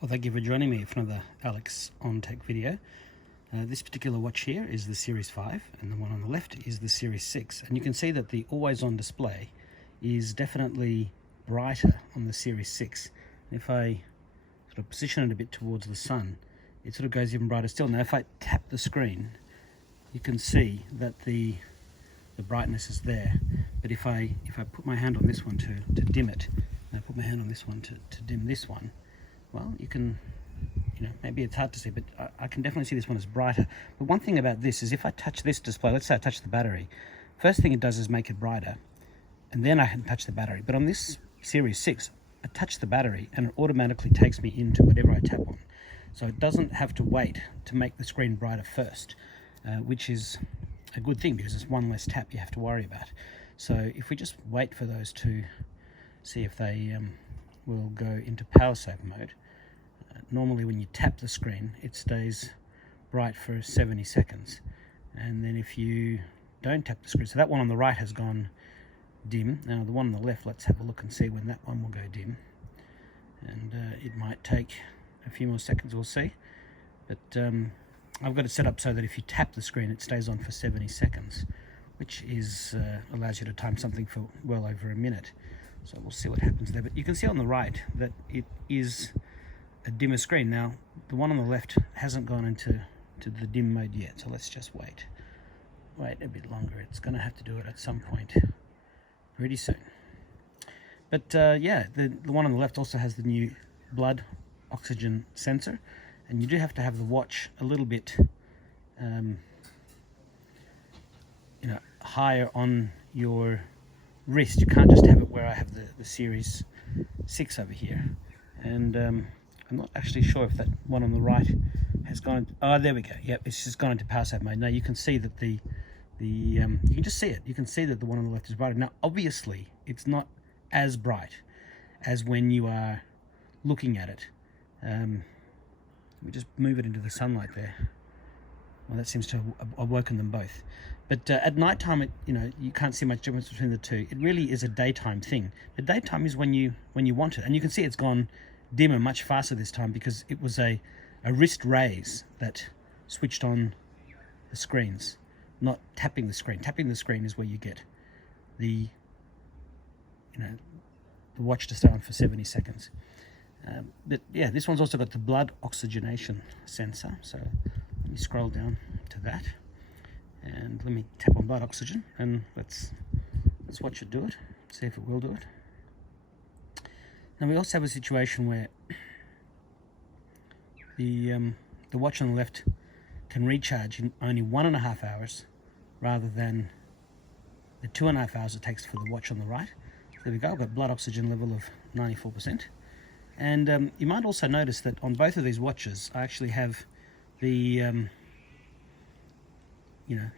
Well, thank you for joining me for another Alex on Tech video. This particular watch here is the Series 5 and the one on the left is the Series 6, and you can see that the always on display is definitely brighter on the Series 6. If I sort of position it a bit towards the sun, it sort of goes even brighter still. Now if I tap the screen, you can see that the brightness is there, but if I put my hand on this one to dim it, and I put my hand on this one to dim this one, well, you can, maybe it's hard to see, but I can definitely see this one is brighter. But one thing about this is if I touch this display, let's say I touch the battery, first thing it does is make it brighter, and then I can touch the battery. But on this Series 6, I touch the battery and it automatically takes me into whatever I tap on. So it doesn't have to wait to make the screen brighter first, which is a good thing because it's one less tap you have to worry about. So if we just wait for those to see if they will go into power save mode. Normally when you tap the screen it stays bright for 70 seconds, and then if you don't tap the screen, so that one on the right has gone dim. Now the one on the left, let's have a look and see when that one will go dim, and it might take a few more seconds, we'll see. But I've got it set up so that if you tap the screen it stays on for 70 seconds, which is allows you to time something for well over a minute. So we'll see what happens there. But you can see on the right that it is a dimmer screen. Now the one on the left hasn't gone into the dim mode yet, so let's just wait a bit longer. It's going to have to do it at some point pretty soon. But yeah, the one on the left also has the new blood oxygen sensor, and you do have to have the watch a little bit higher on your wrist. You can't just have it where I have the Series 6 over here. And I'm not actually sure if that one on the right has gone. Oh, there we go. Yep, it's just gone into power save mode. Now you can see that you can just see it. You can see that the one on the left is brighter. Now obviously it's not as bright as when you are looking at it. We just move it into the sunlight there. Well, that seems to have awoken them both. But at night time, you can't see much difference between the two. It really is a daytime thing. The daytime is when you want it, and you can see it's gone dimmer much faster this time because it was a wrist raise that switched on the screens, not tapping the screen. Tapping the screen is where you get the watch to stay on for 70 seconds. But yeah, this one's also got the blood oxygenation sensor. So let me scroll down to that, and let me tap on blood oxygen, and let's watch it do it, see if it will do it. Now we also have a situation where the watch on the left can recharge in only 1.5 hours rather than the 2.5 hours it takes for the watch on the right. So there we go, I've got blood oxygen level of 94%. And you might also notice that on both of these watches I actually have the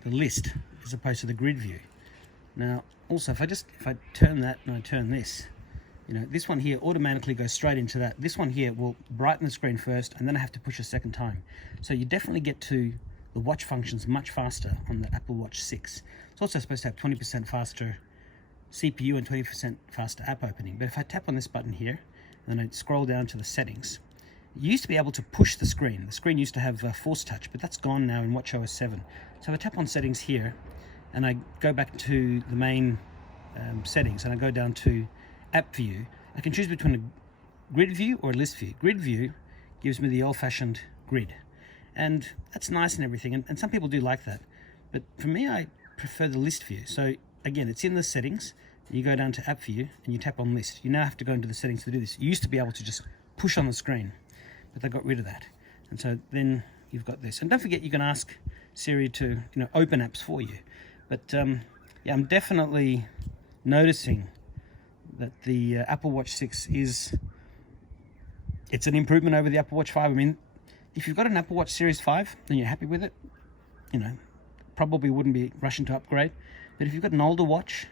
the list as opposed to the grid view. Now also if I turn that and I turn this, this one here automatically goes straight into that. This one here will brighten the screen first, and then I have to push a second time. So you definitely get to the watch functions much faster on the Apple Watch 6. It's also supposed to have 20% faster CPU and 20% faster app opening. But if I tap on this button here and I scroll down to the settings, you used to be able to push the screen. The screen used to have force touch, but that's gone now in watchOS 7. So if I tap on settings here and I go back to the main settings and I go down to app view, I can choose between a grid view or a list view. Grid view gives me the old-fashioned grid, and that's nice and everything, and some people do like that, but for me I prefer the list view. So again, it's in the settings, you go down to app view and you tap on list. You now have to go into the settings to do this. You used to be able to just push on the screen, but they got rid of that, and so then you've got this. And don't forget, you can ask Siri to open apps for you. But yeah, I'm definitely noticing that the Apple Watch 6 it's an improvement over the Apple Watch 5. I mean, if you've got an Apple Watch Series 5 and you're happy with it, probably wouldn't be rushing to upgrade. But if you've got an older watch,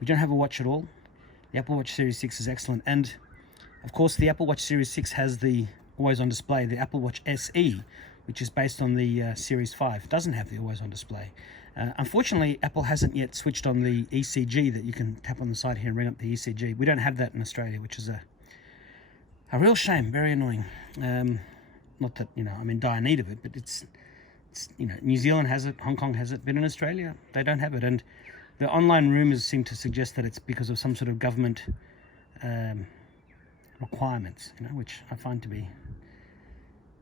we don't have a watch at all, the Apple Watch Series 6 is excellent. And of course the Apple Watch Series 6 has the always on display. The Apple Watch SE, which is based on the Series 5, doesn't have the always on display. Unfortunately, Apple hasn't yet switched on the ECG that you can tap on the side here and ring up the ECG. We don't have that in Australia, which is a A real shame, very annoying. Not that, you know, I'm in dire need of it, but it's, you know, New Zealand has it, Hong Kong has it, but in Australia they don't have it. And the online rumours seem to suggest that it's because of some sort of government requirements, you know, which I find to be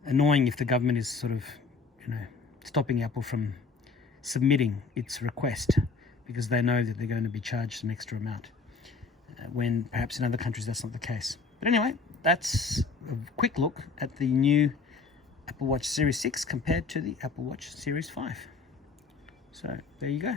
annoying if the government is sort of, you know, stopping Apple from submitting its request because they know that they're going to be charged an extra amount, when perhaps in other countries that's not the case. But anyway, that's a quick look at the new Apple Watch Series 6 compared to the Apple Watch Series 5. So there you go.